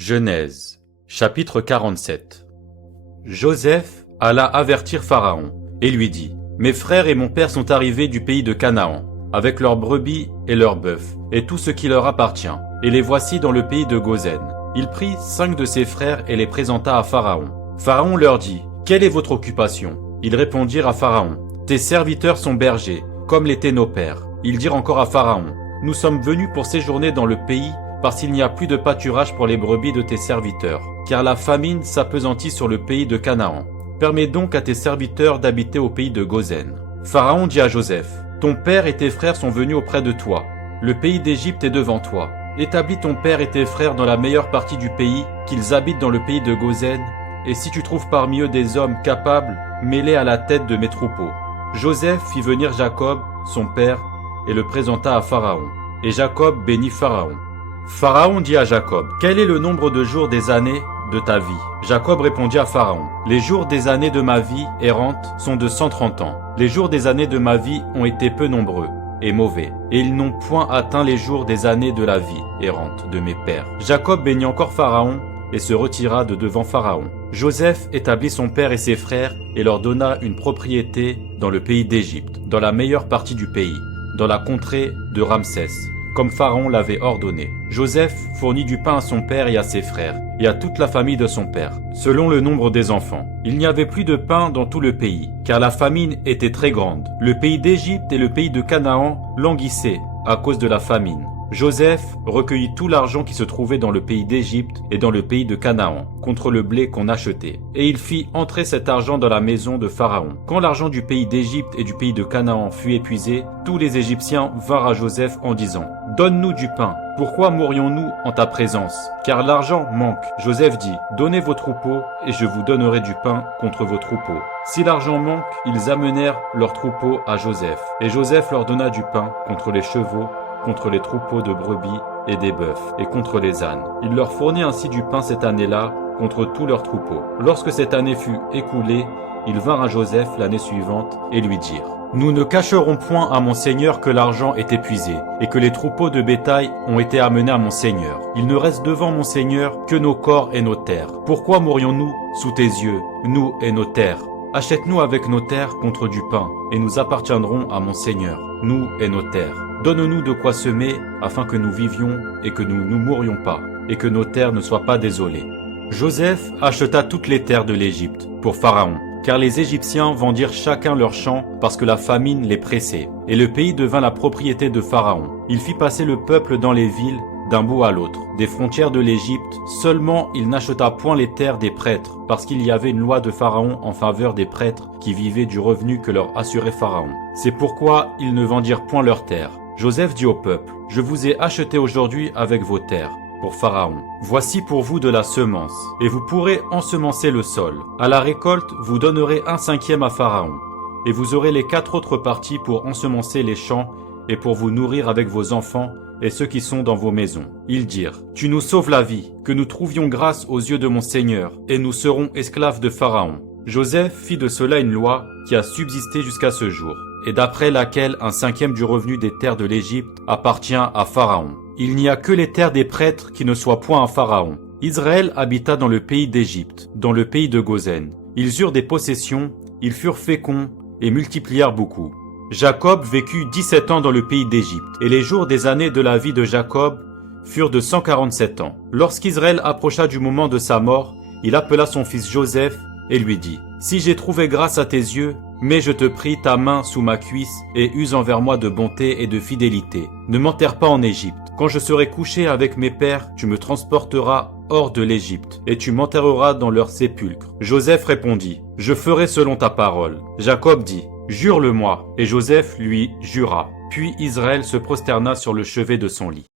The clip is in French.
Genèse, chapitre 47. Joseph alla avertir Pharaon et lui dit : Mes frères et mon père sont arrivés du pays de Canaan, avec leurs brebis et leurs bœufs, et tout ce qui leur appartient, et les voici dans le pays de Goshen. Il prit 5 de ses frères et les présenta à Pharaon. Pharaon leur dit : Quelle est votre occupation ? Ils répondirent à Pharaon : Tes serviteurs sont bergers, comme l'étaient nos pères. Ils dirent encore à Pharaon : Nous sommes venus pour séjourner dans le pays, parce qu'il n'y a plus de pâturage pour les brebis de tes serviteurs, car la famine s'appesantit sur le pays de Canaan. Permets donc à tes serviteurs d'habiter au pays de Goshen. Pharaon dit à Joseph : Ton père et tes frères sont venus auprès de toi. Le pays d'Égypte est devant toi. Établis ton père et tes frères dans la meilleure partie du pays, qu'ils habitent dans le pays de Goshen, et si tu trouves parmi eux des hommes capables, mets-les à la tête de mes troupeaux. Joseph fit venir Jacob, son père, et le présenta à Pharaon. Et Jacob bénit Pharaon. Pharaon dit à Jacob : Quel est le nombre de jours des années de ta vie ? Jacob répondit à Pharaon : Les jours des années de ma vie errante sont de 130 ans. Les jours des années de ma vie ont été peu nombreux et mauvais, et ils n'ont point atteint les jours des années de la vie errante de mes pères. Jacob bénit encore Pharaon et se retira de devant Pharaon. Joseph établit son père et ses frères et leur donna une propriété dans le pays d'Égypte, dans la meilleure partie du pays, dans la contrée de Ramsès, comme Pharaon l'avait ordonné. Joseph fournit du pain à son père et à ses frères, et à toute la famille de son père, selon le nombre des enfants. Il n'y avait plus de pain dans tout le pays, car la famine était très grande. Le pays d'Égypte et le pays de Canaan languissaient à cause de la famine. Joseph recueillit tout l'argent qui se trouvait dans le pays d'Égypte et dans le pays de Canaan, contre le blé qu'on achetait. Et il fit entrer cet argent dans la maison de Pharaon. Quand l'argent du pays d'Égypte et du pays de Canaan fut épuisé, tous les Égyptiens vinrent à Joseph en disant : Donne-nous du pain. Pourquoi mourions-nous en ta présence ? Car l'argent manque. Joseph dit : Donnez vos troupeaux, et je vous donnerai du pain contre vos troupeaux. Si l'argent manque, ils amenèrent leurs troupeaux à Joseph. Et Joseph leur donna du pain contre les chevaux, contre les troupeaux de brebis et des bœufs, et contre les ânes. Il leur fournit ainsi du pain cette année-là, contre tous leurs troupeaux. Lorsque cette année fut écoulée, ils vinrent à Joseph l'année suivante, et lui dirent : Nous ne cacherons point à mon seigneur que l'argent est épuisé, et que les troupeaux de bétail ont été amenés à mon seigneur. Il ne reste devant mon seigneur que nos corps et nos terres. Pourquoi mourions-nous sous tes yeux, nous et nos terres ? Achète-nous avec nos terres contre du pain, et nous appartiendrons à mon seigneur, nous et nos terres. Donne-nous de quoi semer, afin que nous vivions et que nous ne mourions pas, et que nos terres ne soient pas désolées. Joseph acheta toutes les terres de l'Égypte pour Pharaon, car les Égyptiens vendirent chacun leur champ parce que la famine les pressait, et le pays devint la propriété de Pharaon. Il fit passer le peuple dans les villes, d'un bout à l'autre, des frontières de l'Égypte. Seulement il n'acheta point les terres des prêtres, parce qu'il y avait une loi de Pharaon en faveur des prêtres qui vivaient du revenu que leur assurait Pharaon. C'est pourquoi ils ne vendirent point leurs terres. Joseph dit au peuple : Je vous ai acheté aujourd'hui avec vos terres, pour Pharaon. Voici pour vous de la semence, et vous pourrez ensemencer le sol. À la récolte, vous donnerez 1/5 à Pharaon, et vous aurez les 4 autres parties pour ensemencer les champs et pour vous nourrir avec vos enfants et ceux qui sont dans vos maisons. Ils dirent : Tu nous sauves la vie, que nous trouvions grâce aux yeux de mon Seigneur, et nous serons esclaves de Pharaon. Joseph fit de cela une loi qui a subsisté jusqu'à ce jour, et d'après laquelle 1/5 du revenu des terres de l'Égypte appartient à Pharaon. Il n'y a que les terres des prêtres qui ne soient point à Pharaon. Israël habita dans le pays d'Égypte, dans le pays de Goshen. Ils eurent des possessions, ils furent féconds et multiplièrent beaucoup. Jacob vécut 17 ans dans le pays d'Égypte, et les jours des années de la vie de Jacob furent de 147 ans. Lorsqu'Israël approcha du moment de sa mort, il appela son fils Joseph et lui dit : Si j'ai trouvé grâce à tes yeux, mets, je te prie, ta main sous ma cuisse et use envers moi de bonté et de fidélité. Ne m'enterre pas en Égypte. Quand je serai couché avec mes pères, tu me transporteras hors de l'Égypte, et tu m'enterreras dans leur sépulcre. Joseph répondit : Je ferai selon ta parole. Jacob dit : Jure-le-moi. Et Joseph lui jura. Puis Israël se prosterna sur le chevet de son lit.